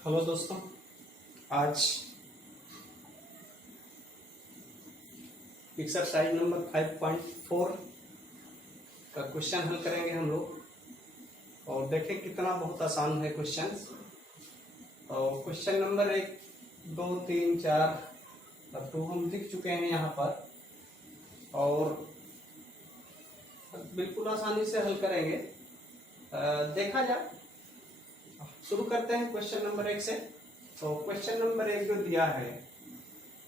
Hello दोस्तों, आज exercise number 5.4 का क्वेश्चन हल करेंगे हम लोग और देखें कितना बहुत आसान है क्वेश्चन। और क्वेश्चन नंबर 1, 2, 3, 4 अब तो हम लिख चुके हैं यहाँ पर और बिल्कुल आसानी से हल करेंगे। देखा जाए, शुरू करते हैं क्वेश्चन नंबर 1 से। तो क्वेश्चन नंबर 1 जो दिया है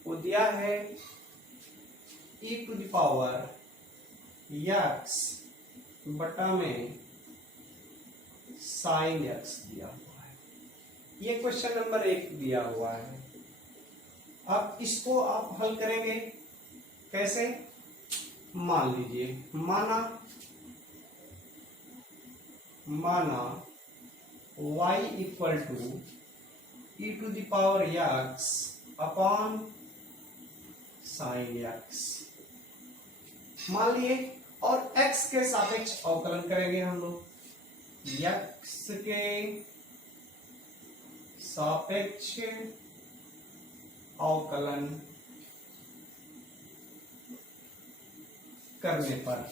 वो दिया है e to the power x बटा में साइन x दिया हुआ है। ये क्वेश्चन नंबर 1 दिया हुआ है। अब इसको आप हल करेंगे कैसे? मान लीजिए, माना y equal to e to the power x upon sine x मान लिए, और x के सापेक्ष अवकलन करेंगे हम लोग। x के सापेक्ष अवकलन करने पर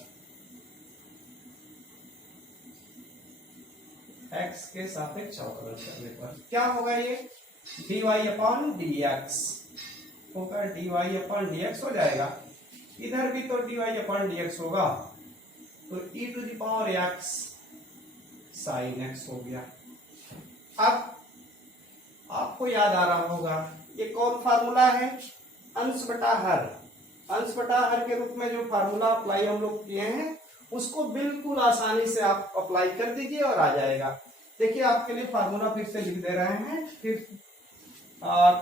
x के सापेक्ष अवकलन करने पर क्या होगा? ये dy अपॉन dx होगा, dy अपॉन dx हो जाएगा। इधर भी तो dy अपॉन dx होगा, तो e to the power x sine x हो गया। अब आपको याद आ रहा होगा ये कौन फार्मूला है? अंश बटा हर। अंश बटा हर के रूप में जो फार्मूला अप्लाई हम लोग किए हैं उसको बिल्कुल आसानी से आप अप्लाई कर दीजिए और आ जाएगा। देखिए, आपके लिए फार्मूला फिर से लिख दे रहे हैं। फिर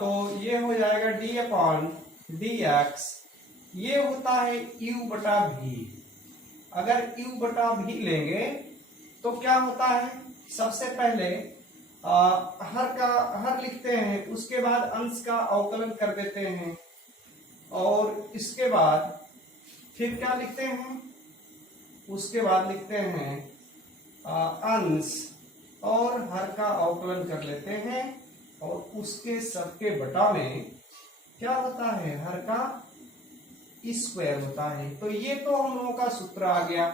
तो ये हो जाएगा d अपॉन dx, ये होता है u बटा v। अगर u बटा v लेंगे तो क्या होता है? सबसे पहले हर लिखते हैं, उसके बाद अंश का अवकलन कर देते हैं और इसके बाद फिर क्या लिखते हैं? उसके बाद लिखते हैं अंश और हर का अवकलन कर लेते हैं और उसके सबके बटा में क्या होता है? हर का स्क्वायर होता है। तो ये तो हम लोगों का सूत्र आ गया,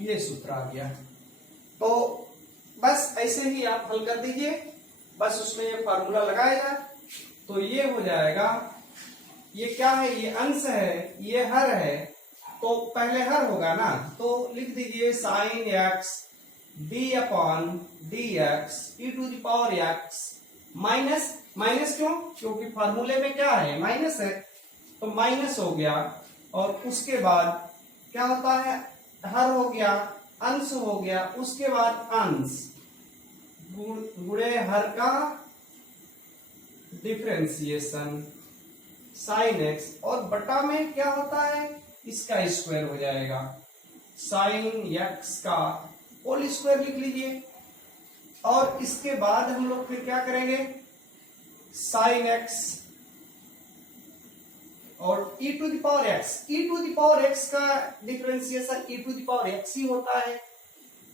ये सूत्र आ गया। तो बस ऐसे ही आप हल कर दीजिए, बस उसमें ये फार्मूला लगाएगा तो ये हो जाएगा। ये क्या है? ये अंश है, ये हर है, तो पहले हर होगा ना, तो लिख दीजिए sine x d upon dx e to the power x minus. Minus क्यों? क्योंकि फार्मूले में क्या है? माइनस है, तो माइनस हो गया। और उसके बाद क्या होता है? हर हो गया, अंश हो गया, उसके बाद अंश गुणे हर का डिफरेंशिएशन साइन x, और बटा में क्या होता है? इसका स्क्वायर हो जाएगा। साइन x का होल स्क्वायर लिख लीजिए। और इसके बाद हम लोग फिर क्या करेंगे? साइन x और e to the power x, e to the power x का differentiation e to the power x ही होता है।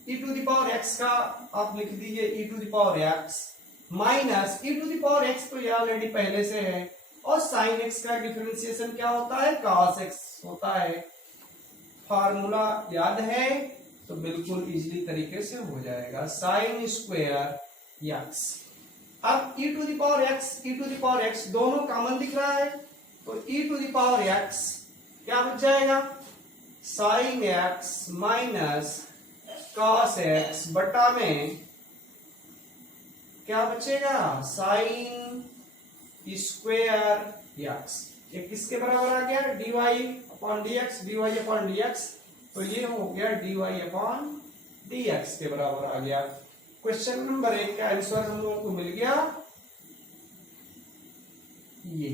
e to the power x का आप लिख दीजिए e to the power x minus e to the power x, तो ये ऑलरेडी पहले से है। और साइन x का डिफरेंशिएशन क्या होता है? cos x होता है। फार्मूला याद है तो बिल्कुल इजीली तरीके से हो जाएगा। साइन स्क्वायर x, अब e to the power x, e to the power x दोनों कॉमन दिख रहा है, तो e to the power x क्या बच जाएगा? Sine x minus cos x बटा में क्या बचेगा? Sine square x। ये किसके बराबर आ गया? dy upon dx, dy upon dx, तो ये हो गया dy अपॉन dx के बराबर आ गया। क्वेश्चन नंबर 1 का आंसर हम लोगों को मिल गया, ये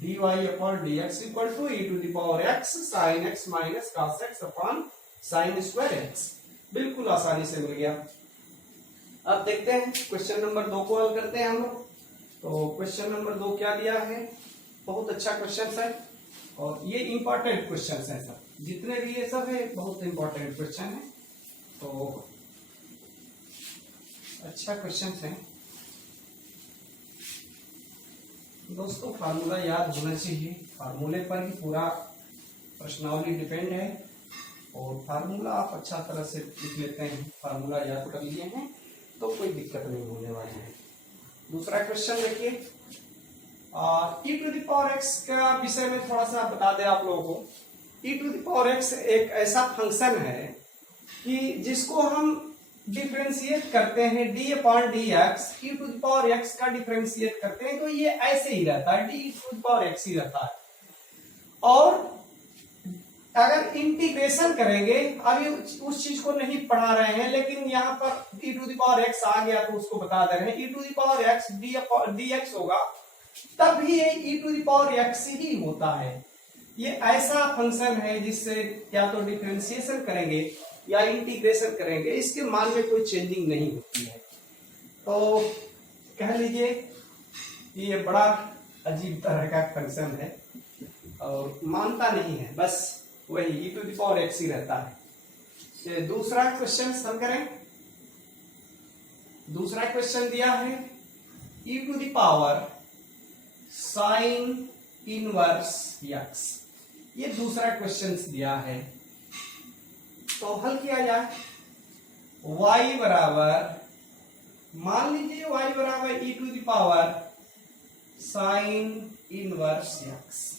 dy upon dx equal to e to the power x sine x minus cos x upon sine square x। बिल्कुल आसानी से मिल गया। अब देखते हैं क्वेश्चन नंबर 2 को हल करते हैं हम लोग। तो क्वेश्चन नंबर 2 क्या दिया है? बहुत अच्छा क्वेश्चन है और ये इंपॉर्टेंट क्वेश्चन है सब, जितने भी ये सब है बहुत इंपॉर्टेंट क्वेश्चन है। तो अच्छा क्वेश्चन है दोस्तों। फार्मूला याद होना चाहिए, फार्मूले पर ही पूरा प्रश्नावली डिपेंड है। और फार्मूला आप अच्छा तरह से लिख लेते हैं, फार्मूला याद कर लिए हैं तो कोई दिक्कत नहीं होने वाली है। दूसरा क्वेश्चन देखिए, e to the power x का विषय में थोड़ा सा बता दें आप लोगों को। e to the power x एक ऐसा फंक्शन है कि जिसको हम डिफरेंशिएट करते हैं d upon D X. e to the power x का डिफरेंशिएट करते हैं तो ये ऐसे ही रहता है, d to the power x ही रहता है। और अगर इंटीग्रेशन करेंगे, अभी उस चीज को नहीं पढ़ा रहे हैं लेकिन यहाँ पर e to the power x आ गया तो उसको बता दे रहे हैं। e to the power x dx होगा तब भी ये e to the power x ही होता है। ये ऐसा फंक्शन है जिससे या तो डिफरेंशिएशन करेंगे या इंटीग्रेशन करेंगे, इसके मान में कोई चेंजिंग नहीं होती है। तो कह लीजिए ये बड़ा अजीब तरह का फंक्शन है और मानता नहीं है, बस वही e to the power x ही रहता है। दूसरा क्वेश्चन हम करें। दूसरा क्वेश्चन दिया है e to the power sine inverse x। ये दूसरा क्वेश्चन दिया है तो हल किया जाए। y बराबर, मान लीजिए y बराबर e to the power sine inverse x।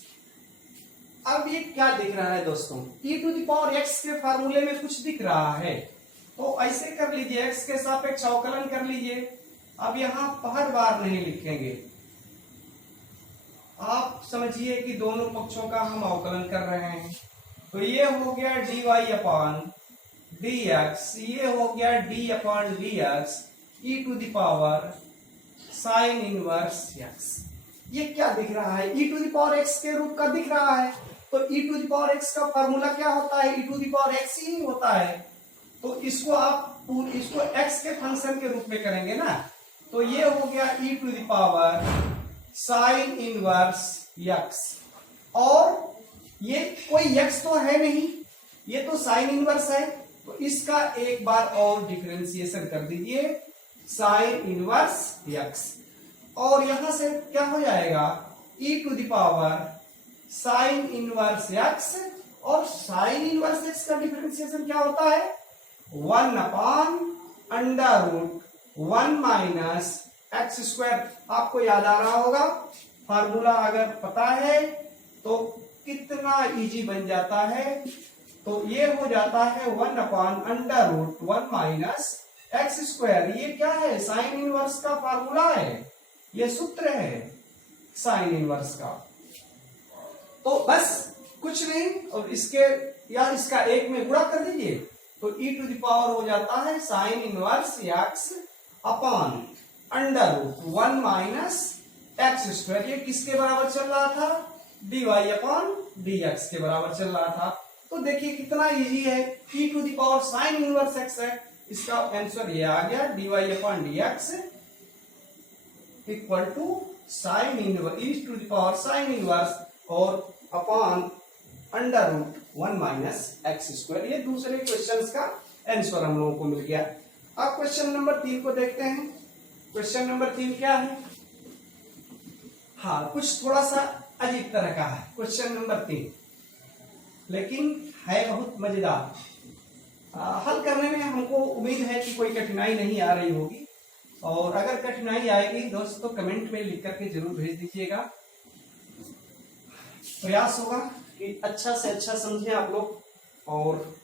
अब ये क्या दिख रहा है दोस्तों, e to the power x के फार्मूले में कुछ दिख रहा है तो ऐसे कर लीजिए, x के सापेक्ष अवकलन कर लीजिए। अब यहाँ हर बार नहीं लिखेंगे, आप समझिए कि दोनों पक्षों का हम अवकलन कर रहे हैं। तो ये हो गया dy अपॉन dx, ये हो गया d upon dx e to the power sine inverse x। ये क्या दिख रहा है, e to the power x के रूप का दिख रहा है। तो e to the power x का फार्मूला क्या होता है, e to the power x ही होता है। तो इसको आप इसको x के फंक्शन के रूप में करेंगे ना, तो ये हो गया e to the power sine inverse x। और ये कोई x तो है नहीं, ये तो साइन इनवर्स है, तो इसका एक बार और डिफरेंशिएशन कर दीजिए साइन इनवर्स x। और यहां से क्या हो जाएगा e to the power sine inverse x। और साइन इनवर्स x का डिफरेंशिएशन क्या होता है, 1 upon under root 1 minus x square. आपको याद आ रहा होगा, फार्मूला अगर पता है तो कितना इजी बन जाता है। तो ये हो जाता है 1 upon under root 1 minus x square. ये क्या है, साइन इनवर्स का फार्मूला है, ये सूत्र है साइन इनवर्स का। तो बस कुछ नहीं, और इसके या इसका एक में गुणा कर दीजिए तो e टू द पावर हो जाता है sine inverse x upon under root 1 minus x square. ये किसके बराबर चल रहा था, dy अपॉन dx के बराबर चल रहा था। तो देखिए कितना इजी है, e to the power sine inverse x है, इसका आंसर ये आ गया dy upon dx equal to sine inverse e to the power sine inverse और upon under root 1 minus x square. ये दूसरे क्वेश्चन का आंसर हम लोगों को मिल गया। अब क्वेश्चन नंबर 3 को देखते हैं। क्वेश्चन नंबर 3 क्या है, हाँ कुछ थोड़ा सा अजीब तरह का है क्वेश्चन नंबर 3, लेकिन है बहुत मजेदार। हल करने में हमको उम्मीद है कि कोई कठिनाई नहीं आ रही होगी, और अगर कठिनाई आएगी दोस्तों कमेंट में लिख करके जरूर भेज दीजिएगा। प्रयास होगा कि अच्छा से अच्छा समझें आप लोग, और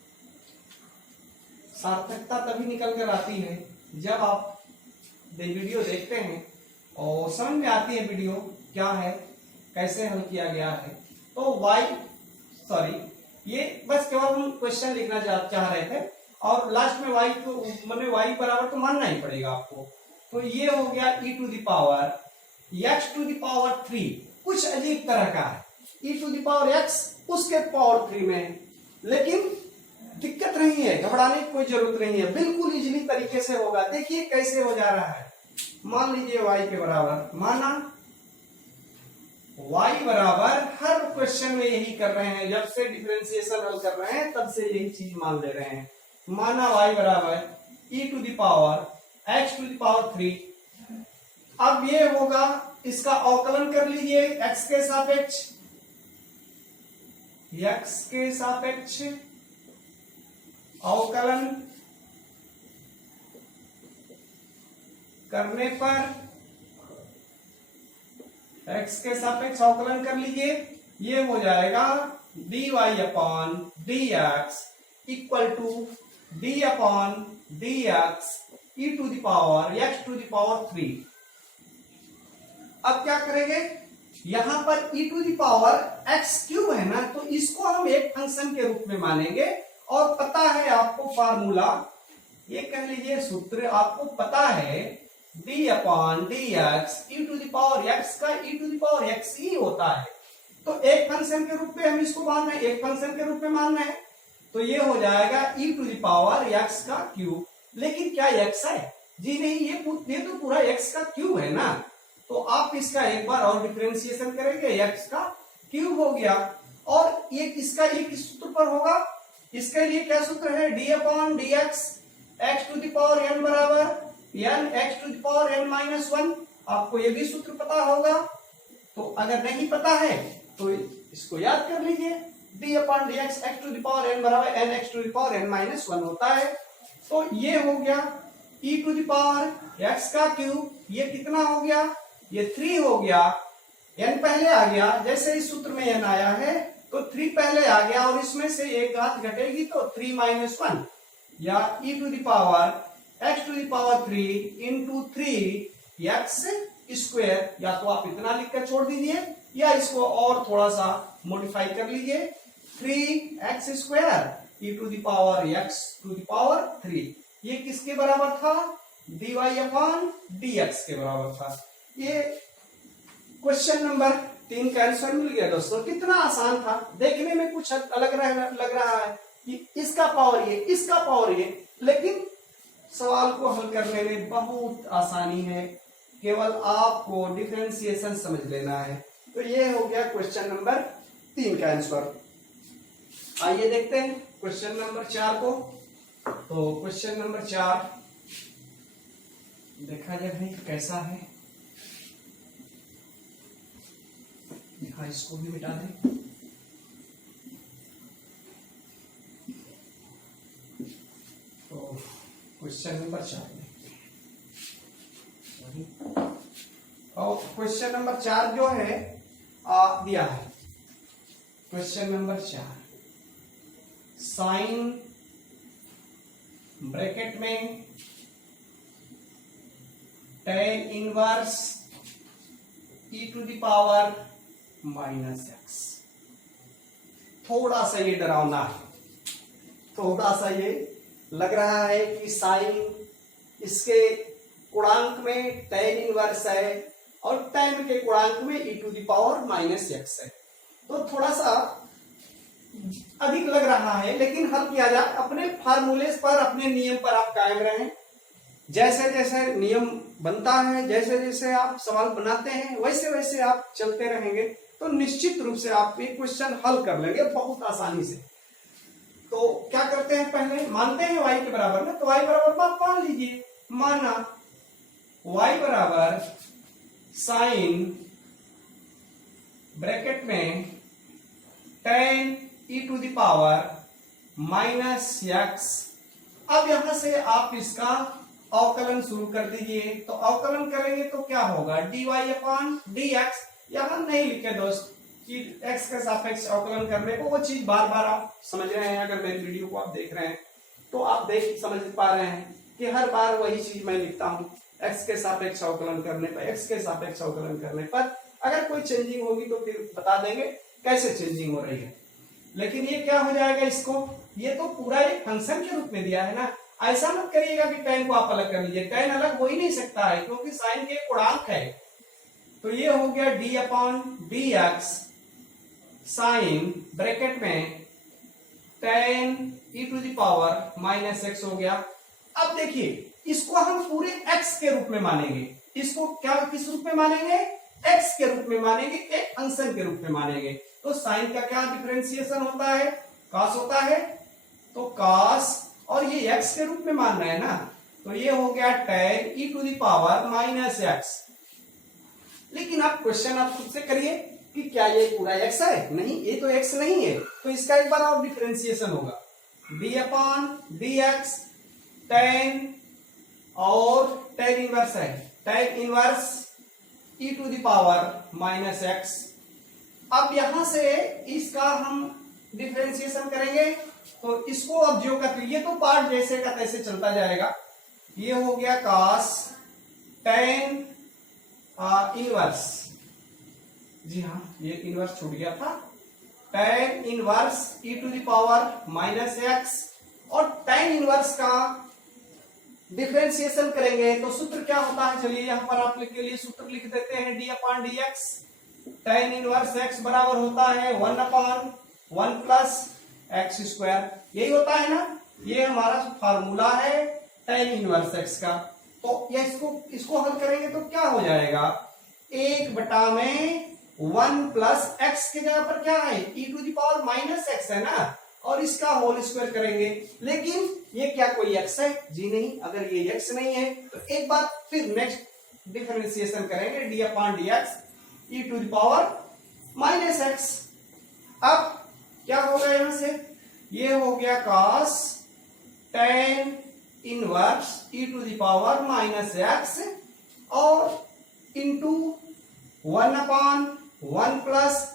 सार्थकता तभी निकल कर आती है जब आप वीडियो देखते हैं और समझ में आती है वीडियो क्या है, कैसे हल किया गया है। तो ये बस केवल हम क्वेश्चन लिखना चाह रहे थे, और लास्ट में y को मैंने y बराबर तो मानना ही पड़ेगा आपको। तो ये हो गया e to the power x to the power 3, कुछ अजीब तरह का है, e to the power x उसके पावर 3 में। लेकिन दिक्कत नहीं है, घबराने की कोई जरूरत नहीं है, बिल्कुल इजीली तरीके से होगा। देखिए कैसे हो जा रहा है, मान लीजिए y के बराबर माना, y बराबर हर क्वेश्चन में यही कर रहे हैं, जब से डिफरेंशिएशन हल कर रहे हैं तब से यही चीज मान ले रहे हैं। माना y बराबर e to the power x to the power 3। अब ये होगा, इसका अवकलन कर लीजिए x के सापेक्ष, x के सापेक्ष अवकलन करने पर, x के सापेक्ष अवकलन कर लीजिए, ये हो जाएगा dy upon dx equal to d upon dx e to the power x to the power 3। अब क्या करेंगे, यहां पर e to the power x cube है ना, तो इसको हम एक फंक्शन के रूप में मानेंगे। और पता है आपको फार्मूला, ये कह लीजिए सूत्र आपको पता है, d upon dx e to the power x का e to the power x ही होता है। तो एक फंक्शन के रूप में हम इसको मानना है, एक फंक्शन के रूप में मानना है, तो ये हो जाएगा e to the power x का क्यूब। लेकिन क्या x है? जी नहीं, ये तो पूरा x का क्यूब है ना। तो आप इसका एक बार और डिफरेंशिएशन करेंगे, x का क्यूब हो गया। और ये इसका ये किस सूत्र पर होगा? इसके लिए क्या सूत्र है? d upon dx x to the power n बराबर n x to the power n minus 1। आपको ये भी सूत्र पता होगा। तो अगर नहीं पता है तो इसको याद कर लीजिए, d upon dx x to the power n बराबर n x to the power n minus 1 होता है। तो ये हो गया e to the power x का क्यूब, ये कितना हो गया? ये 3 हो गया। n पहले आ गया, जैसे इस सूत्र में n आया है तो 3 पहले आ गया, और इसमें से एक घात घटेगी तो 3 माइनस 1, या e to the power x to the power 3 into 3x square. या तो आप इतना लिख कर छोड़ दीजिए, या इसको और थोड़ा सा मॉडिफाई कर लीजिए, 3x square e to the power x to the power 3। ये किसके बराबर था? dy अपॉन dx के बराबर था। ये क्वेश्चन नंबर 3 का आंसर मिल गया दोस्तों। कितना आसान था, देखने में कुछ अलग लग रहा है कि इसका पावर ये, इसका पावर ये, लेकिन सवाल को हल करने में बहुत आसानी है, केवल आपको डिफरेंशिएशन समझ लेना है। तो ये हो गया क्वेश्चन नंबर 3 का आंसर। आइए देखते हैं क्वेश्चन नंबर 4 को। तो क्वेश्चन नंबर 4 देखा जाए भाई कैसा है। हाँ, इसको भी मिटा दें। तो क्वेश्चन नंबर 4 और क्वेश्चन नंबर 4 जो है दिया है। क्वेश्चन नंबर 4, साइन ब्रैकेट में tan inverse e to the power minus x। थोड़ा सा ये डरावना है, थोड़ा सा ये लग रहा है कि साइन, इसके गुणांक में tan इनवर्स है और tan के गुणांक में e to the power minus x है। तो थोड़ा सा अधिक लग रहा है, लेकिन हल किया जाए। अपने फार्मूले पर, अपने नियम पर आप कायम रहें। जैसे जैसे नियम बनता है, जैसे जैसे आप सवाल बनाते हैं, वैसे वैसे आप चलते रहेंगे तो निश्चित रूप से आप ये क्वेश्चन हल कर लेंगे बहुत आसानी से। तो क्या करते हैं, पहले मानते हैं y के बराबर ना, तो y बराबर आप मान लीजिए। माना y बराबर साइन ब्रैकेट में tan e to the power minus x। अब यहां से आप इसका अवकलन शुरू कर दीजिए। तो अवकलन करेंगे तो क्या होगा? dy upon dx। यहां नहीं लिखे दोस्त कि x के सापेक्ष अवकलन करने को, वो चीज बार बार आप समझ रहे हैं। अगर मेरी वीडियो को आप देख रहे हैं तो आप समझ पा रहे हैं कि हर बार वही चीज मैं लिखता हूं, x के सापेक्ष अवकलन करने पर, x के सापेक्ष अवकलन करने पर। अगर कोई चेंजिंग होगी तो फिर बता देंगे कैसे चेंजिंग हो रही है। लेकिन ये क्या हो जाएगा, इसको ये तो पूरा एक फंक्शन के रूप में दिया है ना। ऐसा मत करिएगा कि tan को आप अलग कर लीजिए, tan अलग हो ही नहीं सकता है क्योंकि साइन के गुणांक है। तो ये हो गया d upon dx sine bracket में tan e to the power minus x हो गया। अब देखिए, इसको हम पूरे x के रूप में मानेंगे। इसको क्या किस रूप में मानेंगे? x के रूप में मानेंगे, एक फंक्शन के रूप में मानेंगे। तो साइन का क्या डिफरेंशिएशन होता है? cos होता है। तो cos, और ये x के रूप में मान रहे हैं ना, तो ये हो गया tan e to the power minus x. लेकिन आप क्वेश्चन आप खुद से करिए कि क्या ये पूरा x है? नहीं, ये तो x नहीं है, तो इसका एक बार और डिफरेंशिएशन होगा, d अपॉन dx tan, और tan इनवर्स है, tan inverse e to the power minus x. अब यहां से इसका हम डिफरेंशिएशन करेंगे, तो इसको अब जो कर, ये तो पार्ट जैसे का तैसे चलता जाएगा। ये हो गया cos tan इनवर्स, जी हाँ ये इनवर्स छूट गया था, tan inverse e to the power minus x, और tan इनवर्स का डिफरेंशिएशन करेंगे तो सूत्र क्या होता है, चलिए यहां पर आप के लिए सूत्र लिख देते हैं, d upon D x, tan inverse x बराबर होता है 1 अपॉन 1 प्लस एक्स स्क्वायर, यही होता है ना, ये हमारा फार्मूला है tan इनवर्स x का। तो ये इसको हल करेंगे तो क्या हो जाएगा, 1 बटा में 1 प्लस एक्स की जगह पर क्या है, e to the power minus x है ना, और इसका होल स्क्वायर करेंगे। लेकिन ये क्या कोई x है? जी नहीं, अगर ये x नहीं है तो एक बार फिर नेक्स्ट डिफरेंशिएशन करेंगे, d upon D x e to the power minus x. अब क्या होगा यहां से, ये हो गया cos tan inverse e to the power minus x, और इंटू 1 अपॉन 1 प्लस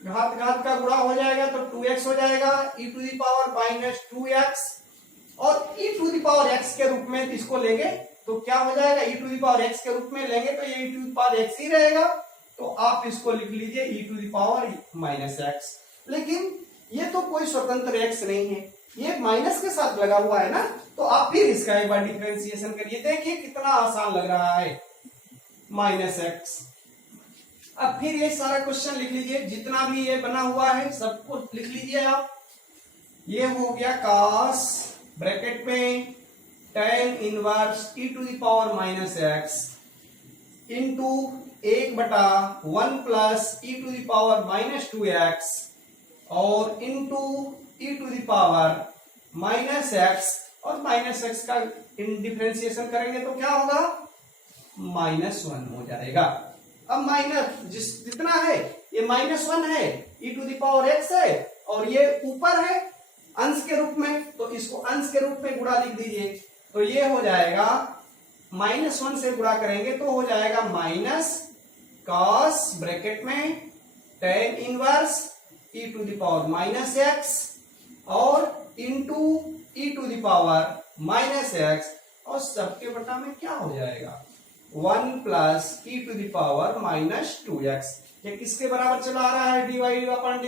घात घात का गुणा हो जाएगा तो 2x हो जाएगा, e to the power minus 2x, और e to the power x के रूप में इसको लेंगे तो क्या हो जाएगा, e to the power x के रूप में लेंगे तो ये e to the power x ही रहेगा, तो आप इसको लिख लीजिए e to the power minus x। लेकिन ये तो कोई स्वतंत्र x नहीं है, ये माइनस के साथ लगा हुआ है ना, तो आप फिर इसका एक बार डिफरेंशिएशन करिए, देखिए कितना आसान लग रहा है, माइनस एक्स। अब फिर ये सारा क्वेश्चन लिख लीजिए, जितना भी ये बना हुआ है सबको लिख लीजिए आप। ये हो गया cos ब्रैकेट में tan inverse e to the power minus x into 1 बटा 1 plus e to the power minus 2x, और into e to the power minus x, और माइनस एक्स का डिफरेंशिएशन करेंगे तो क्या होगा, -1 हो जाएगा। अब माइनस जितना है ये -1 है, e to the power x है, और ये ऊपर है अंश के रूप में, तो इसको अंश के रूप में गुणा लिख दीजिए, तो ये हो जाएगा -1 से गुणा करेंगे तो हो जाएगा माइनस cos ब्रैकेट में tan inverse e to the power minus x, और into e to the power minus x, और सबके बटा में क्या हो जाएगा 1 plus e to the power minus 2x। ये किसके बराबर चला आ रहा है, dy अपॉन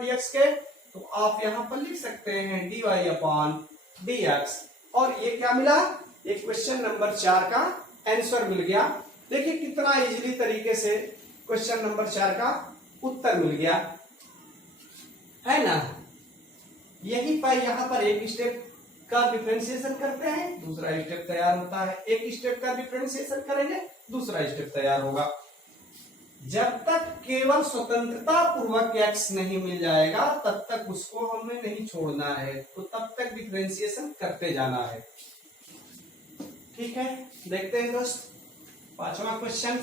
dx के, तो आप यहां पर लिख सकते हैं dy अपॉन dx, और ये क्या मिला, ये क्वेश्चन नंबर 4 का आंसर मिल गया। देखिए कितना इजीली तरीके से क्वेश्चन नंबर 4 का उत्तर मिल गया है ना। यही पर यहां पर एक स्टेप का डिफरेंशिएशन करते हैं, दूसरा स्टेप तैयार होता है, एक स्टेप का डिफरेंशिएशन करेंगे दूसरा स्टेप तैयार होगा। जब तक केवल स्वतंत्रता पूर्वक x नहीं मिल जाएगा तब तक उसको हमें नहीं छोड़ना है, तो तब तक डिफरेंशिएशन करते जाना है। ठीक है, देखते हैं दोस्त 5वां क्वेश्चन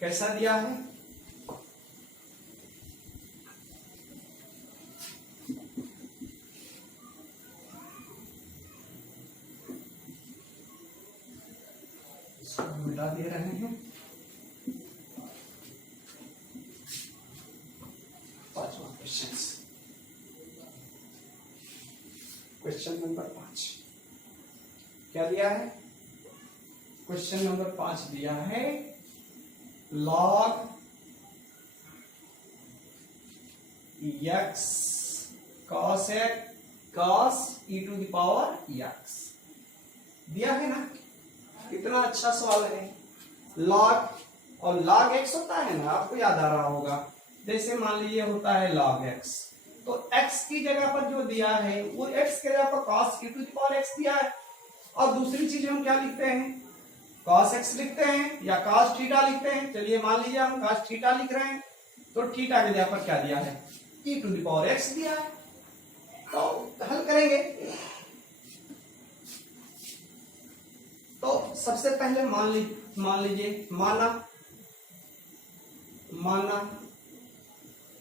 कैसा दिया है। मिटा दे रहे हैं। 5वां क्वेश्चन, क्वेश्चन नंबर 5 क्या दिया है, क्वेश्चन नंबर 5 दिया है log x cos e to the power x दिया है ना, कितना अच्छा सवाल है। log और log x होता है ना, आपको याद आ रहा होगा, जैसे मान लीजिए होता है log x, तो x की जगह पर जो दिया है वो x की जगह पर cos e to the power x दिया है, और दूसरी चीज हम क्या लिखते हैं, cos x लिखते हैं या cos थीटा लिखते हैं। चलिए मान लीजिए हम cos थीटा लिख रहे हैं, तो थीटा की जगह पर क्या दिया है, e to the power x दिया है, तो हल करेंगे। सबसे पहले मान लीजिए माना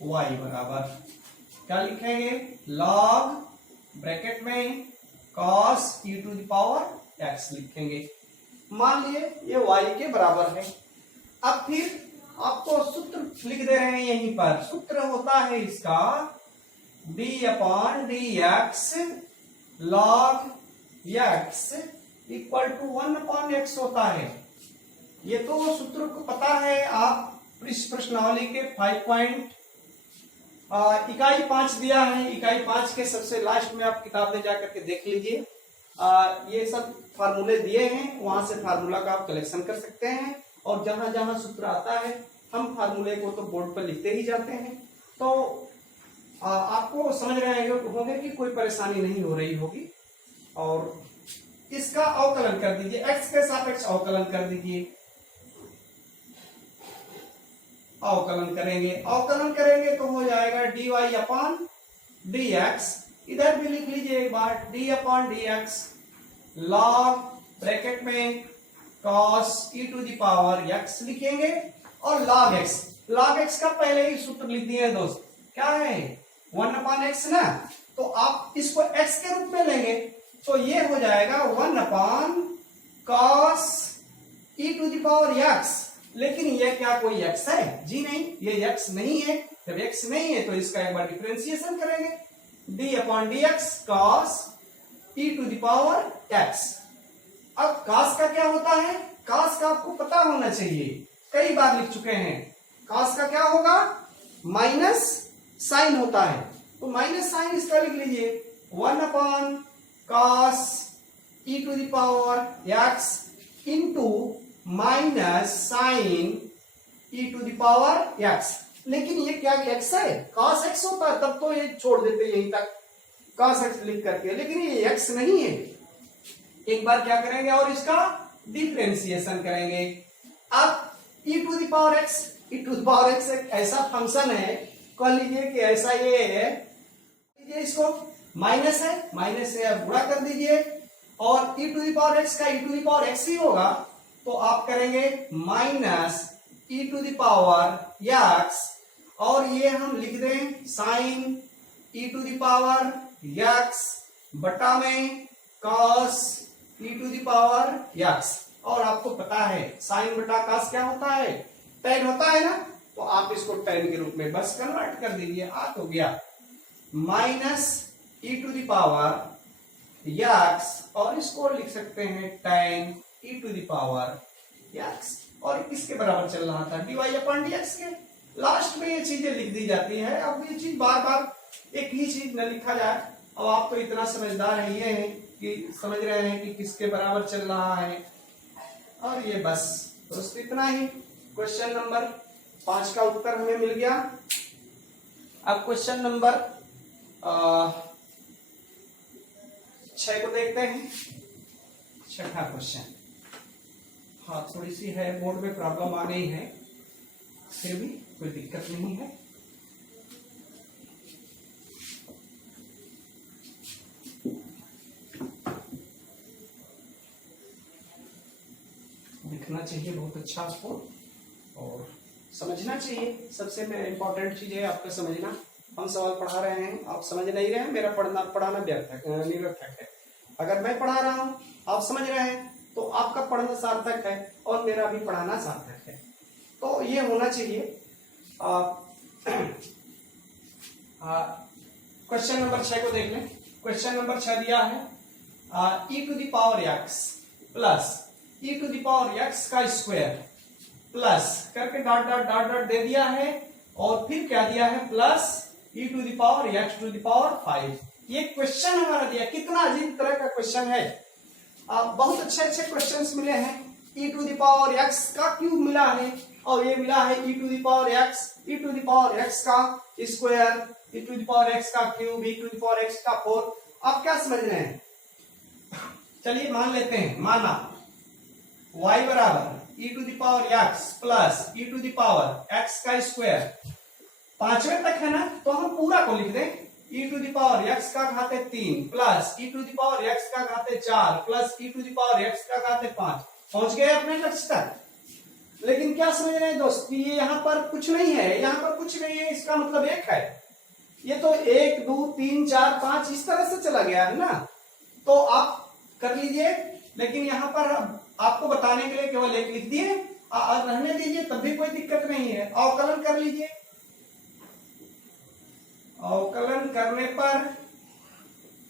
y बराबर क्या लिखेंगे, log ब्रैकेट में cos e to the power x लिखेंगे। मान लिए ये y के बराबर है। अब फिर आपको सूत्र लिख दे रहे हैं यहीं पर। सूत्र होता है इसका d upon D x log x equal to 1 upon x होता है। ये तो सूत्र को पता है। आप इस प्रश्नावली के 5 पॉइंट इकाई 5 दिया है, इकाई 5 के सबसे लास्ट में आप किताब में जाकर के देख लीजिए। ये सब फार्मूले दिए हैं, वहां से फार्मूला का आप कलेक्शन कर सकते हैं। और जहां जहां सूत्र आता है हम फार्मूले को तो बोर्ड पर लिखते ही जाते हैं। तो आपको समझ रहे होंगे कि कोई परेशानी नहीं हो रही होगी। और इसका अवकलन कर दीजिए, x के सापेक्ष अवकलन कर दीजिए। अवकलन करेंगे तो हो जाएगा dy अपॉन dx। इधर भी लिख लीजिए एक बार, d upon dx log bracket में cos e to the power x लिखेंगे और log x का पहले ही सूत्र लिख दिए दोस्त, क्या है 1 अपॉन x ना। तो आप इसको x के रूप में लेंगे तो ये हो जाएगा 1 upon cos e to the power x। लेकिन ये क्या कोई x है? जी नहीं, ये x नहीं है। जब x नहीं है तो इसका एक बार डिफरेंशिएशन करेंगे, d upon dx cos e to the power x। अब cos का क्या होता है? cos का आपको पता होना चाहिए, कई बार लिख चुके हैं। cos का क्या होगा? माइनस साइन होता है। तो माइनस साइन इसका लिख लीजिए 1 upon cos e to the power x into minus sine e to the power x। लेकिन ये क्या x है? cos x होता है, तब तो ये छोड़ देते यहीं तक cos x लिख करके। लेकिन ये x नहीं है। एक बार क्या करेंगे और इसका डिफरेंशिएशन करेंगे। अब e to the power x एक ऐसा फंक्शन है, कह लीजिए कि ऐसा ये है, इसको माइनस है आप गुणा कर दीजिए और e to the power x का e to the power x ही होगा। तो आप करेंगे minus e to the power x और ये हम लिख दें sine e to the power x बटा में cos e to the power x। और आपको पता है साइन बटा cos क्या होता है? tan होता है ना। तो आप इसको tan के रूप में बस कन्वर्ट कर दीजिए, आ तो गया minus e to the power x और इसको लिख सकते हैं tan e to the power x। और किसके बराबर चल रहा था? dy अपॉन dx के। लास्ट में ये चीजें लिख दी जाती है। अब ये चीज बार बार एक ही चीज न लिखा जाए। अब आप तो इतना समझदार है ये है कि समझ रहे हैं कि किसके बराबर चल रहा है। और ये बस दोस्तों इतना ही। क्वेश्चन नंबर 5 का उत्तर हमें मिल गया। अब क्वेश्चन नंबर 6 को देखते हैं। छठा क्वेश्चन। हाँ, थोड़ी सी है, बोर्ड में प्रॉब्लम आ गई है, फिर भी कोई दिक्कत नहीं है। दिखना चाहिए बहुत अच्छा आपको और समझना चाहिए। सबसे इम्पोर्टेंट चीज है आपका समझना। हम सवाल पढ़ा रहे हैं, आप समझ नहीं रहे हैं, मेरा पढ़ाना निरर्थक है। अगर मैं पढ़ा रहा हूं, आप समझ रहे हैं, तो आपका पढ़ना सार्थक है और मेरा भी पढ़ाना सार्थक है। तो ये होना चाहिए। क्वेश्चन नंबर 6 को देख लें। क्वेश्चन नंबर 6 दिया है e to the power x plus e to the power x का स्क्वायर प्लस करके डॉट डॉट डॉट डॉट दे दिया है और फिर क्या दिया है plus e to the power x to the power 5। ये क्वेश्चन हमारा दिया। कितना अजीब तरह का क्वेश्चन है। बहुत अच्छे क्वेश्चंस मिले हैं। e to the power x का क्यूब मिला है और ये मिला है e to the power x, e to the power x का square, e to the power x का cube, e to the power x का 4। आप क्या समझ रहे हैं? चलिए मान लेते हैं, माना y बराबर e to the power x plus e to the power x का स्क्वायर 5वें तक है ना, तो हम पूरा को लिख दें e to the power x का घाते 3 plus e to the power x का घाते 4 plus e to the power x का घाते 5। पहुंच गए अपने लक्ष्य तक। लेकिन क्या समझ रहे हैं दोस्त कि ये यहाँ पर कुछ नहीं है, यहाँ पर कुछ नहीं है, इसका मतलब 1 है। ये तो 1 2 3 4 5 इस तरह से चला गया है ना, तो आप कर लीजिए। लेकिन यहाँ पर आपको बताने के लिए केवल 1 लिख दिए और रहने दीजिए, तब भी कोई दिक्कत नहीं है। अवकलन कर लीजिए। अवकलन करने पर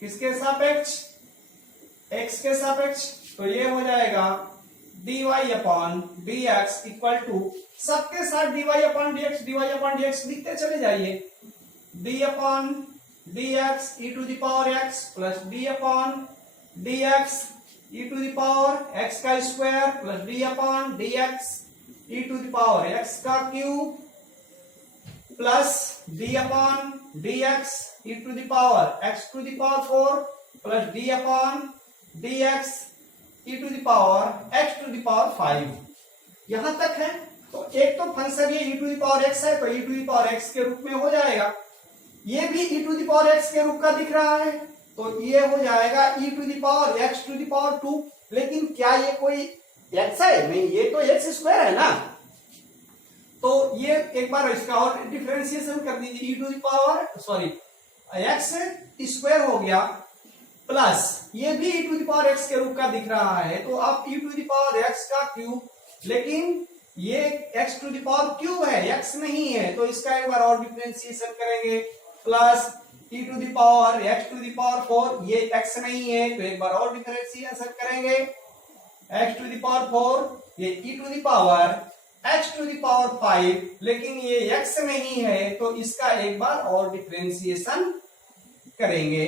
किसके सापेक्ष? x के सापेक्ष। तो ये हो जाएगा dy upon dx equal to, सबके साथ dy अपॉन dx लिखते चले जाइए। d upon dx e to the power x plus d upon dx e to the power x का square plus d upon dx e to the power x का cube plus d upon dx e to the power x to the power 4 plus d upon dx e to the power x to the power 5। यहां तक है। तो एक तो function ये e to the power x है, तो e to the power x के रूप में हो जाएगा। ये भी e to the power x के रूप का दिख रहा है, तो ये हो जाएगा e to the power x to the power 2। लेकिन क्या ये कोई x है? नहीं, ये तो x स्क्वायर है ना। तो ये एक बार इसका और डिफरेंशिएशन कर दीजिए। e to the power x square हो गया प्लस ये भी e to the power x के रूप का दिख रहा है, तो आप e to the power x का क्यूब, लेकिन ये x to the power cube है, x नहीं है, तो इसका एक बार और डिफरेंशिएशन करेंगे। Plus e to the power x to the power 4, ये x नहीं है, तो एक बार और डिफरेंशिएशन करेंगे। x टू द पावर 4, ये e to the power h to the power 5, लेकिन ये x नहीं है, तो इसका एक बार और डिफरेंशिएशन करेंगे।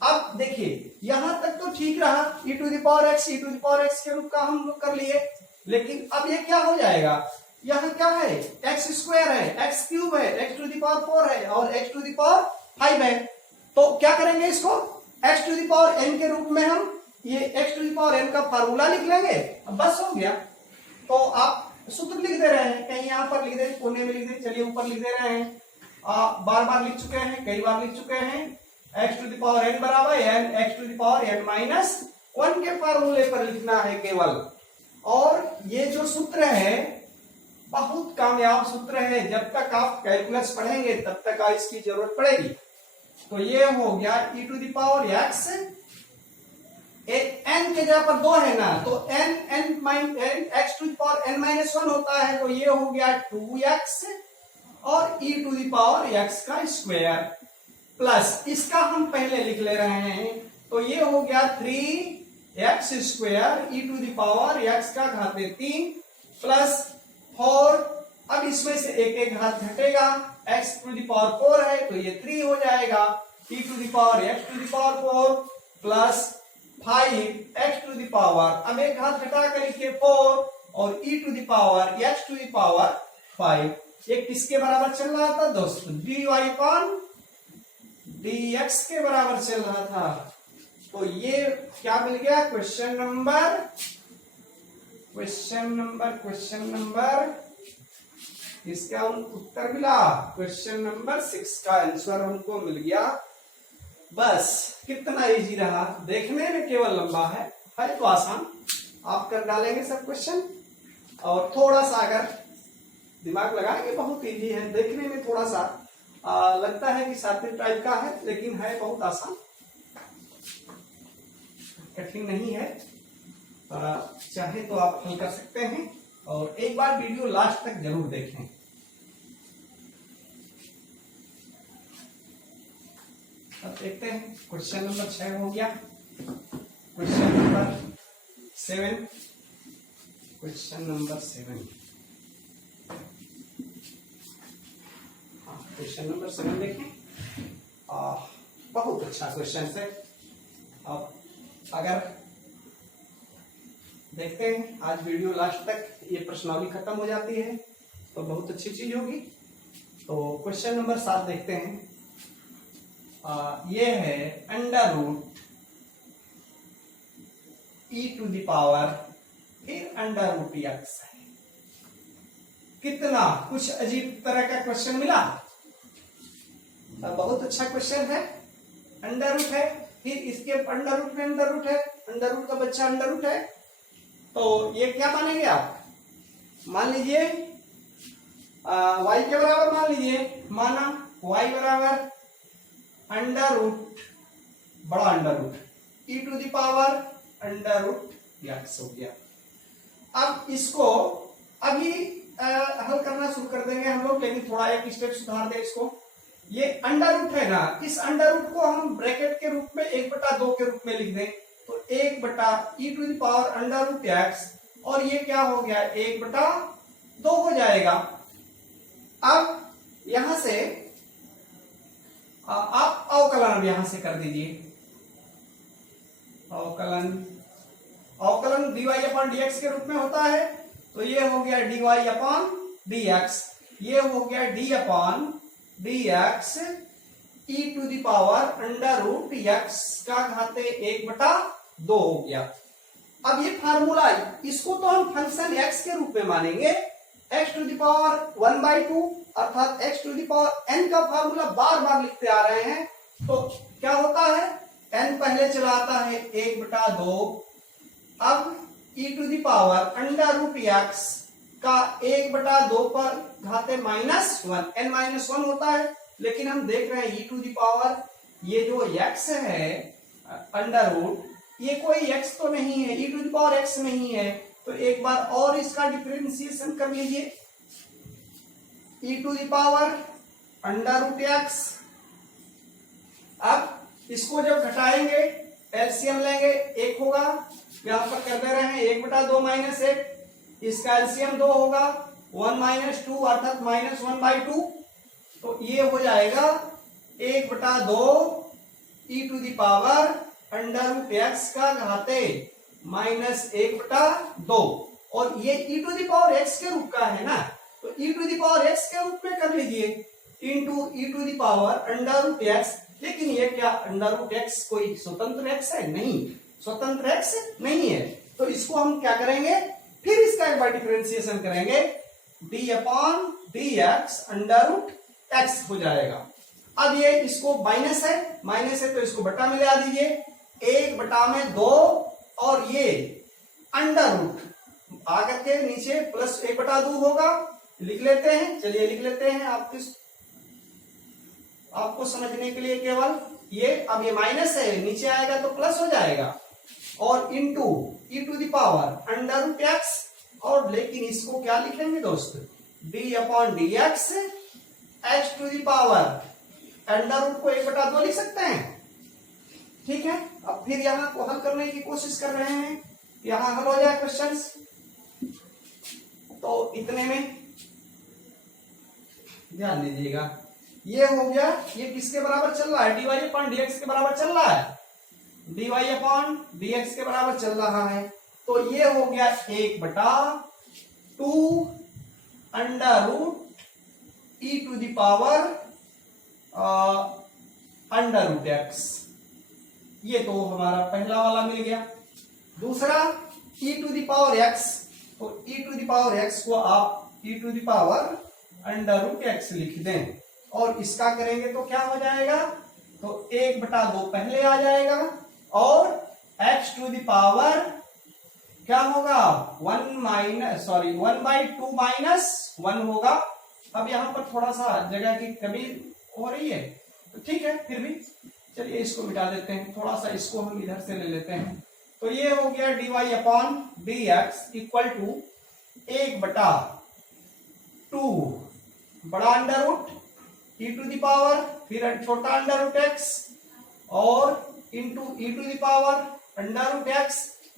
अब देखिए यहां तक तो ठीक रहा, e to the power x के रूप का हम लोग कर लिए। लेकिन अब ये क्या हो जाएगा? यहाँ क्या है? x स्क्वायर है, x क्यूब है, x टू द पावर 4 है और x टू द पावर 5 है। तो क्या करेंगे इसको? x to the power n के रूप में हम ये x to the power n का फार्मूला लिख लेंगे। अब बस हो गया। तो आप सूत्र लिख दे रहे हैं, कहीं यहाँ पर लिख दे, कोने में लिख दे, चलिए ऊपर लिख दे रहे हैं। बार बार लिख चुके हैं, कई बार लिख चुके हैं। x to the power n बराबर n x to the power n minus 1 के फार्मूले पर लिखना है केवल। और ये जो सूत्र है बहुत कामयाब सूत्र है, जब तक आप कैलकुलस पढ़ेंगे तब तक इसकी जरूरत पड़ेगी। तो ये हो गया e to the power x, n के जगह पर 2 है ना, तो x to the power n minus 1 होता है, तो ये हो गया 2x और e to the power x का स्क्वायर प्लस इसका हम पहले लिख ले रहे हैं, तो ये हो गया 3x square e to the power x का घात 3 प्लस 4। अब इसमें से एक एक घात घटेगा, x टू द पावर 4 है, तो ये 3 हो जाएगा e to the power x to the power 4 plus 5x to the power, अब एक घात घटा कर लिखिए 4 और e to the power x to the power 5। ये किसके बराबर चल रहा था दोस्तों? dy अपॉन dx के बराबर चल रहा था। तो ये क्या मिल गया? क्वेश्चन नंबर इसका उत्तर मिला। क्वेश्चन नंबर 6 का आंसर हमको मिल गया। बस कितना इजी रहा, देखने में केवल लंबा है तो आसान। आप कर डालेंगे सब क्वेश्चन और थोड़ा सा अगर दिमाग लगाएंगे बहुत इजी है। देखने में थोड़ा सा लगता है कि सात्विक टाइप का है, लेकिन है बहुत आसान, कठिन नहीं है। चाहे तो आप हल कर सकते हैं और एक बार वीडियो लास्ट तक जरूर देखें। अब देखते हैं क्वेश्चन नंबर 6 हो गया। क्वेश्चन नंबर 7 क्वेश्चन नंबर 7 देखें। बहुत अच्छा क्वेश्चन है। अब अगर देखते हैं आज वीडियो लास्ट तक ये प्रश्नावली खत्म हो जाती है तो बहुत अच्छी चीज होगी। तो क्वेश्चन नंबर 7 देखते हैं। ये है under root e to the power फिर अंडर रूट x है। कितना कुछ अजीब तरह का क्वेश्चन मिला। बहुत अच्छा क्वेश्चन है। अंडर रूट है, फिर इसके अंडर रूट में अंडर रूट है, अंडर रूट का बच्चा अंडर रूट है, तो ये क्या मानेंगे आप, मान लीजिए y के बराबर मान लीजिए, माना y बराबर अंडर रूट, बड़ा under root e to the power under root x हो गया। अब इसको अभी हल करना शुरू कर देंगे हम लोग, लेकिन थोड़ा एक स्टेप सुधार दे इसको। ये अंडर रूट है ना, इस अंडर रूट को हम ब्रैकेट के रूप में 1/2 के रूप में लिख दें, तो 1/e to the power under root x, और ये क्या हो गया 1/2 हो जाएगा। अब यहां से आप अवकलन अब यहां से कर दीजिए, अवकलन dy अपॉन dx के रूप में होता है, तो ये हो गया dy अपॉन dx, ये हो गया d upon dx e to the power under root x का घाते 1/2 हो गया। अब ये फार्मूला, इसको तो हम फंक्शन x के रूप में मानेंगे, x टू द पावर 1/2 अर्थात x to the power n का फार्मूला बार बार लिखते आ रहे हैं, तो क्या होता है n पहले चला आता है 1/2, अब e to the power under root x का 1/2 पर घाते -1, n-1 होता है, लेकिन हम देख रहे हैं e टू द पावर ये जो x है अंडर रूट, ये कोई x तो नहीं है, e to the power x नहीं है, तो एक बार और इसका डिफरेंशिएशन कर लीजिए, e to the power under root x। अब इसको जब घटाएंगे एलसीएम लेंगे 1 होगा, यहां पर कर दे रहे हैं 1/2 माइनस 1, इसका एलसीएम 2 होगा, 1 - 2 अर्थात -1/2, तो ये हो जाएगा 1/2 e to the power under root x का घाते -1/2, और ये e to the power x के रूप का है ना, तो e to the power x के रूप में कर लीजिए into e to the power under root x। लेकिन ये क्या अंडर रूट x कोई स्वतंत्र x है? नहीं, स्वतंत्र x नहीं है, तो इसको हम क्या करेंगे, फिर इसका एक बार डिफरेंशिएशन करेंगे, d upon dx under root x हो जाएगा। अब ये इसको माइनस है तो इसको बटा में ले आ दीजिए, 1/2 और ये अंडर रूट आकर के नीचे प्लस 1/2 होगा, लिख लेते हैं, चलिए लिख लेते हैं आपको समझने के लिए केवल ये, अब ये माइनस है नीचे आएगा तो प्लस हो जाएगा, और into e to the power under root x, और लेकिन इसको क्या लिखेंगे दोस्त, d upon dx h to the power under root को 1/2 लिख सकते हैं, ठीक है। अब फिर यहाँ को हल करने की कोशिश कर रहे हैं, यहाँ हल हो जाए क्वेश्चंस, तो इतने में ध्यान दीजिएगा, ये हो गया, ये किसके बराबर चल रहा है, dy अपॉन dx के बराबर चल रहा है, dy अपॉन dx के बराबर चल रहा है, तो ये हो गया 1/2 under root e to the power under root x, ये तो हमारा पहला वाला मिल गया। दूसरा e to the power x, तो e to the power x को आप e to the power under root x लिख दें, और इसका करेंगे तो क्या हो जाएगा, तो 1/2 पहले आ जाएगा, और x टू द पावर क्या होगा 1/2 - 1 होगा। अब यहाँ पर थोड़ा सा जगह की कमी हो रही है, तो ठीक है, फिर भी चलिए इसको मिटा देते हैं, थोड़ा सा इसको हम इधर से ले लेते हैं, तो ये हो गया dy upon dx equal to 1/2 बड़ा under root e to the power, फिर छोटा अंडर रूट x, और into e to the power under root x,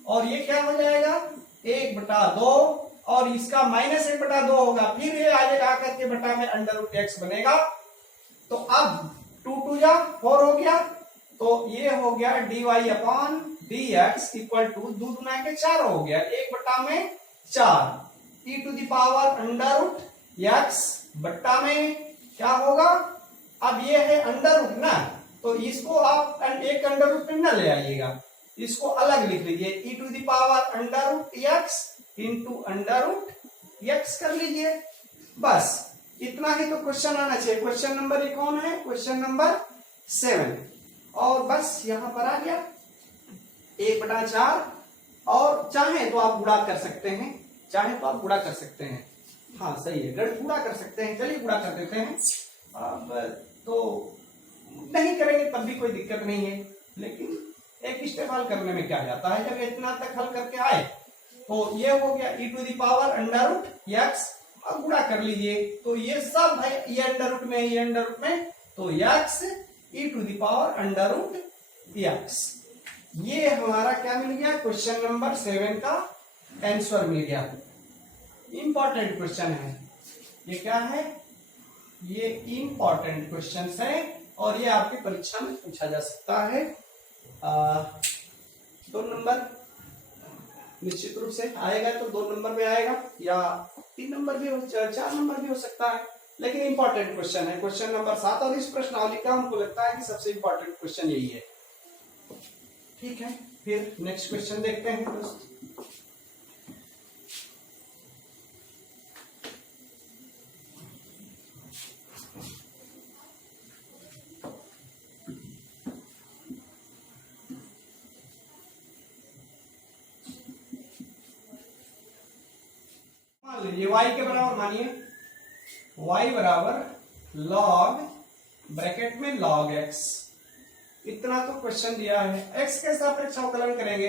और ये क्या हो जाएगा 1/2, और इसका -1/2 होगा, फिर ये आगे आकर के बटा में अंडर रूट x बनेगा, तो अब 2 2 जा 4 हो गया, तो ये हो गया dy upon dx equal to 2 दूना के 4 हो गया, 1/4 e to the power under root x बट्टा में क्या होगा, अब ये है अंडर रूट ना, तो इसको आप एक अंडर रूट में न ले आइएगा, इसको अलग लिख लीजिए, e to the power under root x into under root x कर लीजिए, बस इतना ही तो क्वेश्चन आना चाहिए। क्वेश्चन नंबर ये कौन है, क्वेश्चन नंबर 7, और बस यहां पर आ गया 1/4 और चाहे तो आप गुणा कर सकते हैं, चाहे तो आप गुणा कर सकते हैं। हाँ सही है, गुणा कर सकते हैं। चलिए गुणा कर देते हैं। अब तो नहीं करेंगे तब भी कोई दिक्कत नहीं है, लेकिन एक स्टेप हल करने में क्या जाता है। जब इतना तक हल करके आए तो ये हो गया e to the power under root x, अब गुणा कर लीजिए तो ये सब है, ये अंडर रूट में, ये अंडर रूट में, तो x e to the power under root x। ये हमारा क्या मिल गया, क्वेश्चन नंबर 7 का आंसर मिल गया। इंपॉर्टेंट क्वेश्चन है ये, क्या है ये, इंपॉर्टेंट क्वेश्चन है और ये आपकी परीक्षा में पूछा जा सकता है। 2 नंबर निश्चित रूप से आएगा, तो 2 नंबर में आएगा या 3 नंबर भी हो, 4 नंबर भी हो सकता है, लेकिन इंपॉर्टेंट क्वेश्चन है क्वेश्चन नंबर 7। और इस प्रश्नावली का हमको लगता है कि सबसे इंपॉर्टेंट क्वेश्चन यही है। ठीक है, फिर नेक्स्ट क्वेश्चन देखते हैं दोस्त। मान लीजिए y के बराबर, मानिए y बराबर log ब्रैकेट में log x, इतना तो क्वेश्चन दिया है। x के सापेक्ष अवकलन करेंगे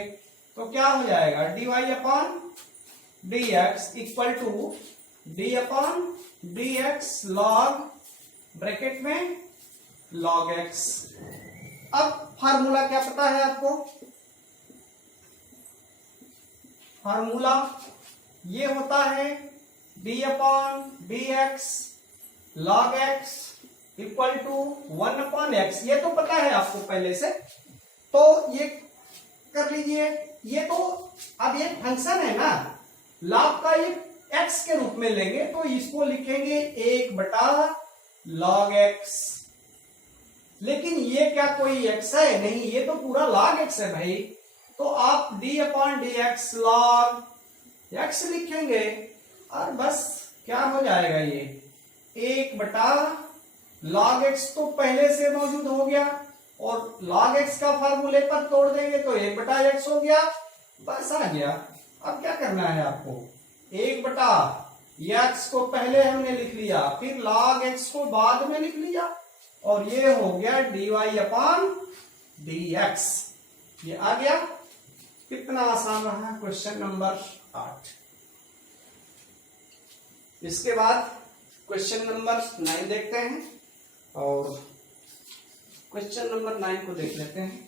तो क्या हो जाएगा, dy upon dx equal to d upon dx log bracket में log x। अब फार्मूला क्या पता है आपको, फार्मूला ये होता है d upon dx log x equal to 1 upon x, ये तो पता है आपको पहले से, तो ये कर लीजिए। ये तो अब ये फंक्शन है ना, log का ये x के रूप में लेंगे तो इसको लिखेंगे 1 बटा log x। लेकिन ये क्या कोई x है, नहीं, ये तो पूरा log x है भाई, तो आप d upon dx log x लिखेंगे और बस क्या हो जाएगा, ये 1 बटा log x तो पहले से मौजूद हो गया और log x का फार्मूले पर तोड़ देंगे तो 1 बटा x हो गया, बस आ गया। अब क्या करना है आपको, 1 बटा x को पहले हमने लिख लिया, फिर log x को बाद में लिख लिया और ये हो गया dy अपॉन dx। ये आ गया। कितना आसान रहा क्वेश्चन नंबर 8। इसके बाद क्वेश्चन नंबर 9 देखते हैं और क्वेश्चन नंबर 9 को देख लेते हैं।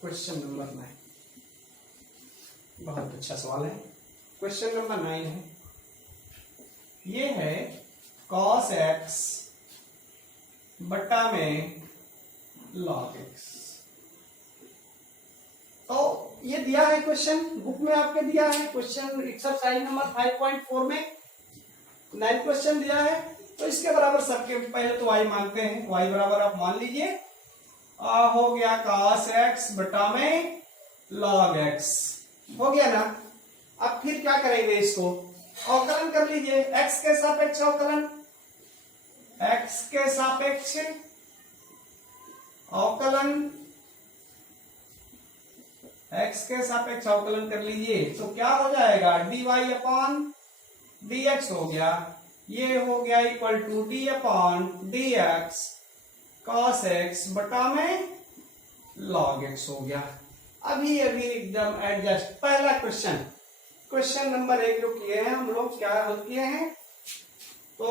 क्वेश्चन नंबर 9 बहुत अच्छा सवाल है। क्वेश्चन नंबर 9 है, ये है cos x बटा में log x। तो ये दिया है क्वेश्चन, बुक में आपके दिया है क्वेश्चन एक्सरसाइज नंबर 5.4 में 9 क्वेश्चन दिया है। तो इसके बराबर सबके पहले तो y मानते हैं, y बराबर आप मान लीजिए हो गया cos x बटा में log x, हो गया ना। अब फिर क्या करेंगे, इसको अवकलन कर लीजिए, x के सापेक्ष अवकलन, x के सापेक्ष अवकलन, x के सापेक्ष अवकलन कर लीजिए तो क्या हो जाएगा, dy अपॉन dx हो गया, ये हो गया equal to d upon dx cos x बटा में log x हो गया। अभी एकदम एडजस्ट। पहला क्वेश्चन, क्वेश्चन नंबर 1 जो किए हैं हम लोग, क्या हल किए हैं, तो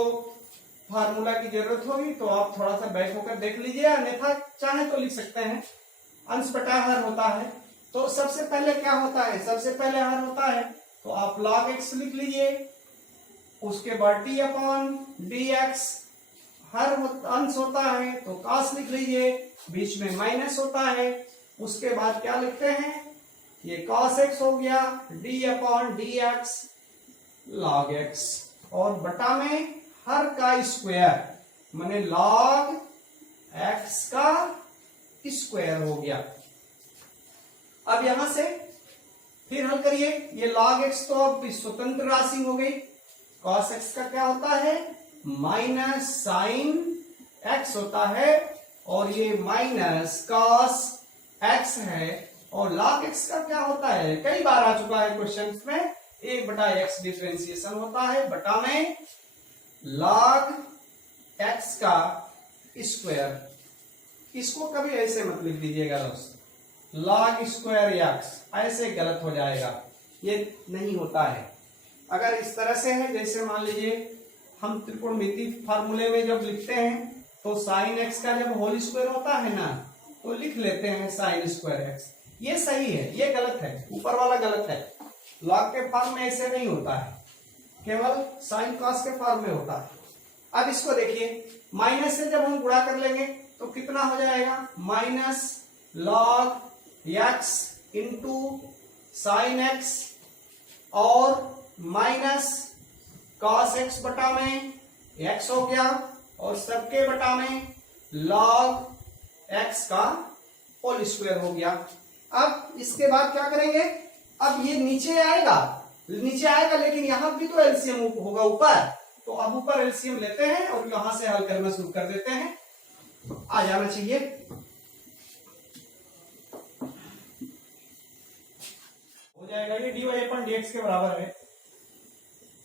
फार्मूला की जरूरत होगी तो आप थोड़ा सा बैक होकर देख लीजिए, अन्यथा चाहे तो लिख सकते हैं। अंश बटा हर होता है, तो सबसे पहले क्या होता है, सबसे पहले हर होता है तो आप log x लिख लीजिए, उसके बाद d अपॉन dx, हर अंश होता है तो cos लिख लीजिए, बीच में माइनस होता है, उसके बाद क्या लिखते हैं, ये cos x हो गया, d upon dx log x, और बटा में हर का स्क्वायर, माने log x का स्क्वायर हो गया। अब यहां से फिर हल करिए, ये log x तो अब स्वतंत्र राशि हो गई, cos x का क्या होता है माइनस साइन x होता है और ये माइनस कॉस x है और log x का क्या होता है, कई बार आ चुका है क्वेश्चन में, 1/x डिफरेंशिएशन होता है बटा में log x का स्क्वायर। इसको कभी ऐसे मत लिख दीजिएगा दोस्त, log स्क्वायर x ऐसे गलत हो जाएगा, ये नहीं होता है। अगर इस तरह से है, जैसे मान लीजिए हम त्रिकोणमिति फार्मूले में जब लिखते हैं तो साइन x का जब होल स्क्वायर होता है ना, तो लिख लेते हैं साइन स्क्वायर x, ये सही है, ये गलत है, ऊपर वाला गलत है। लॉग के फॉर्म में ऐसे नहीं होता है, केवल साइन कॉस के फॉर्म में होता है। अब इसको देखिए, माइनस से जब हम गुणा कर लेंगे तो कितना हो जाएगा, minus log x into sine x और माइनस कॉस एक्स बटा में एक्स हो गया और सबके बटा में लॉग एक्स का होल स्क्वायर हो गया। अब इसके बाद क्या करेंगे, अब ये नीचे आएगा लेकिन यहां भी तो एलसीएम होगा ऊपर, तो अब ऊपर एलसीएम लेते हैं और यहां से हल करना शुरू कर देते हैं, आ जाना चाहिए। हो जाएगा ये dy/dx के बराबर है,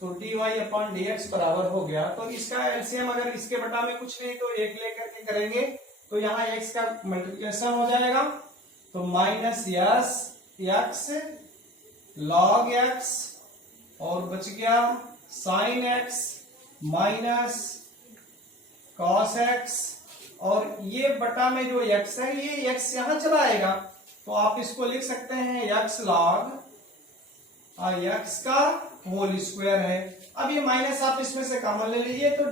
तो dy/dx बराबर हो गया। तो इसका एलसीएम अगर इसके बटा में कुछ नहीं तो एक लेकर के करेंगे तो यहाँ x का मल्टीप्लिकेशन हो जाएगा, तो माइनस x log x और बच गया sine x minus cos x, और ये बटा में जो x है ये x यहां चला आएगा, तो आप इसको लिख सकते हैं x log x का होल स्क्वायर है। अब ये माइनस आप इसमें से कॉमन ले लीजिए, तो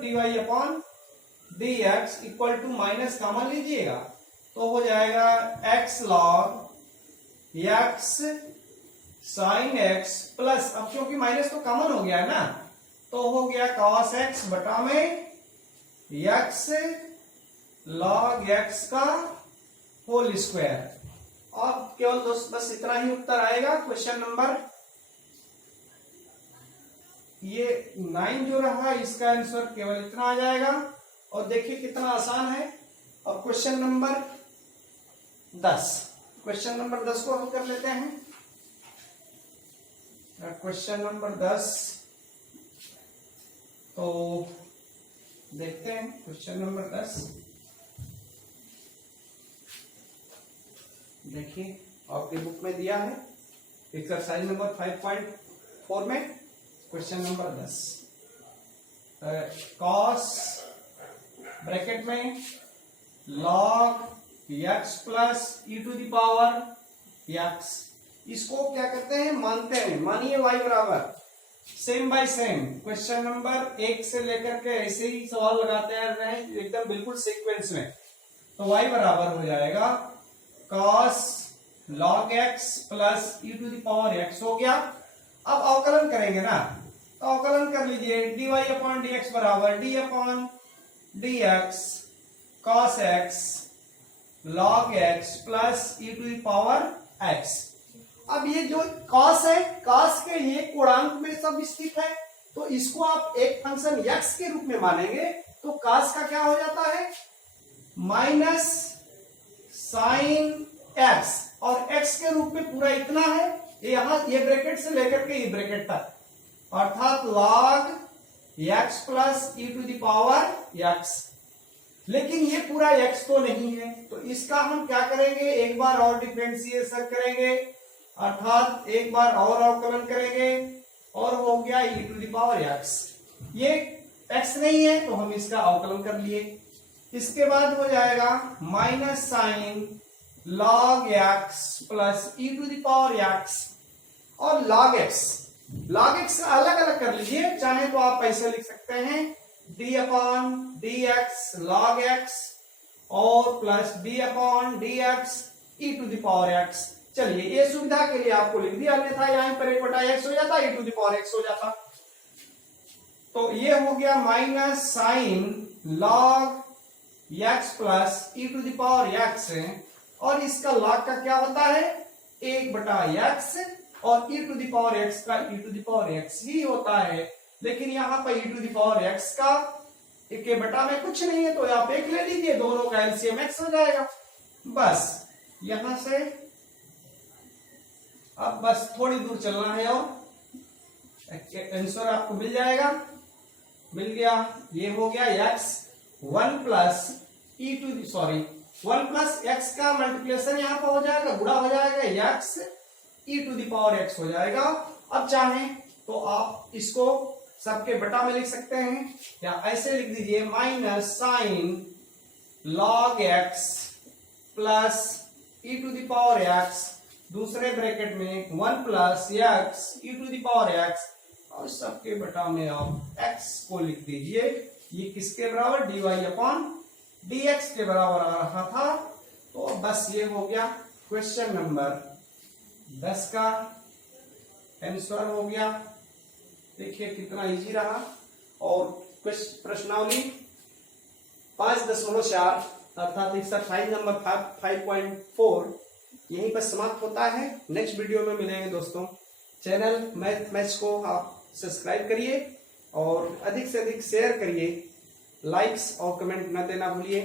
dy/dx equal to minus common लीजिएगा तो हो जाएगा x log x sine x plus, अब क्योंकि माइनस तो कॉमन हो गया है ना, तो हो गया cos x बटा में x log x का होल स्क्वायर। अब केवल दोस्त बस इतना ही उत्तर आएगा। क्वेश्चन नंबर ये 9 जो रहा इसका आंसर केवल इतना आ जाएगा, और देखिए कितना आसान है। और क्वेश्चन नंबर 10 को हल कर लेते हैं। क्वेश्चन नंबर 10 तो देखते हैं, क्वेश्चन नंबर 10 देखिए आपकी बुक में दिया है, एक्सरसाइज नंबर 5.4 में क्वेश्चन नंबर 10, कॉस ब्रैकेट में log x plus e to the power x, इसको क्या करते हैं, मानते हैं, मानिए y बराबर same by same. Question number 1 से लेकर के ऐसे ही सवाल लगाते रहे एकदम बिल्कुल सीक्वेंस में, तो y बराबर हो जाएगा cos log x plus e to the power x हो गया। अब अवकलन करेंगे ना, तो अवकलन कर लीजिए, dy/dx बराबर d/dx cos x log x plus e to the power x। अब ये जो cos है, cos के ये कोणांक में सब स्थित है, तो इसको आप एक फंक्शन x के रूप में मानेंगे, तो cos का क्या हो जाता है, माइनस साइन x, और x के रूप में पूरा इतना है, यहां ये ब्रैकेट से लेकर के ये ब्रैकेट तक, अर्थात log x plus e to the power x। लेकिन ये पूरा x तो नहीं है, तो इसका हम क्या करेंगे, एक बार और डिफरेंशिएशन करेंगे, अर्थात एक बार और अवकलन करेंगे, और हो गया e to the power x। ये x नहीं है तो हम इसका अवकलन कर लिए। इसके बाद हो जाएगा minus sine log x plus e to the power x, और log x अलग अलग कर लीजिए, चाहे तो आप ऐसे लिख सकते हैं d/dx log x और plus d/dx e to the power x। चलिए ये सुविधा के लिए आपको लिख दिया, अन्यथा यहां पर 1/x हो जाता, e to the power x हो जाता। तो ये हो गया minus sine log x plus e to the power x, और इसका log का क्या होता है, 1/x, और e to the power x का e to the power x ही होता है। लेकिन यहाँ पर e to the power x का एक के बटा में कुछ नहीं है तो आप एक ले लीजिए, दोनों का एलसीएम x हो जाएगा। बस यहां से अब बस थोड़ी दूर चलना है और आंसर आपको मिल जाएगा। मिल गया, ये हो गया x 1 प्लस x का मल्टीप्लिकेशन यहाँ पर हो जाएगा, गुणा हो जाएगा, x e to the power x हो जाएगा। अब चाहें तो आप इसको सबके बटा में लिख सकते हैं, या ऐसे लिख दीजिए minus sine log x plus e to the power x, दूसरे ब्रैकेट में 1 plus x e to the power x, और सबके बटा में आप x को लिख दीजिए। ये किसके बराबर, dy अपॉन dx के बराबर आ रहा था। तो बस ये हो गया क्वेश्चन नंबर 10 का आंसर हो गया। देखिए कितना इजी रहा। और प्रश्नावली 5.4 अर्थात एक्सरसाइज नंबर 5.4 यहीं पर समाप्त होता है। नेक्स्ट वीडियो में मिलेंगे दोस्तों। चैनल मैथ्स को आप सब्सक्राइब करिए और अधिक से अधिक शेयर करिए, लाइक्स और कमेंट न देना भूलिए।